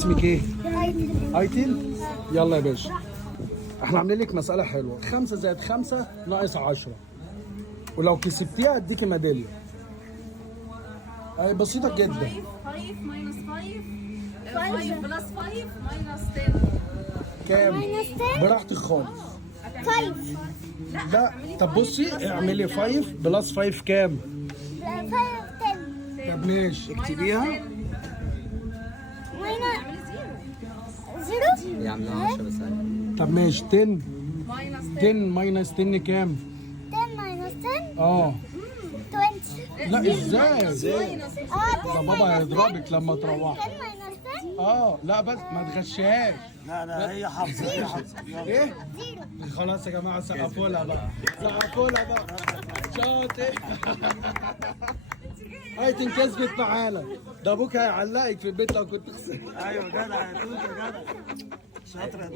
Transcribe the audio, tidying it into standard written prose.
اسمك ايه؟ ايتن. يلا يا باشا، احنا عاملين لك مسألة حلوة. 5 زائد 5 ناقص 10، ولو كسبتيها اديكي ميدالية. اهي بسيطة جدا. 5 minus 5 5 plus 5 minus 10. كام؟ minus 10. براحتك خالص. 5. لا طب بصي اعملي 5 بلس 5 كام؟ 5 10. طب ماشي اكتبيها. minus 0. يا عم 10 بس. طب ماشي 10 minus 10 ماينس 10 كام؟ 10 minus 10. اه 20. لا ازاي؟ ده 10 بابا minus هيضربك لما 10 تروحي. minus 10. اه لا بس ما تغشهاش. لا هي حافظه هي حافظه. ايه؟ خلاص يا جماعه سقفوا لها بقى، سقفوا لها بقى. شاطر. هاي تنكسبت معانا. ده ابوك هيعلقك في البيت لو كنت خسرت. ايوه جدع يا توته جدع. شاطره.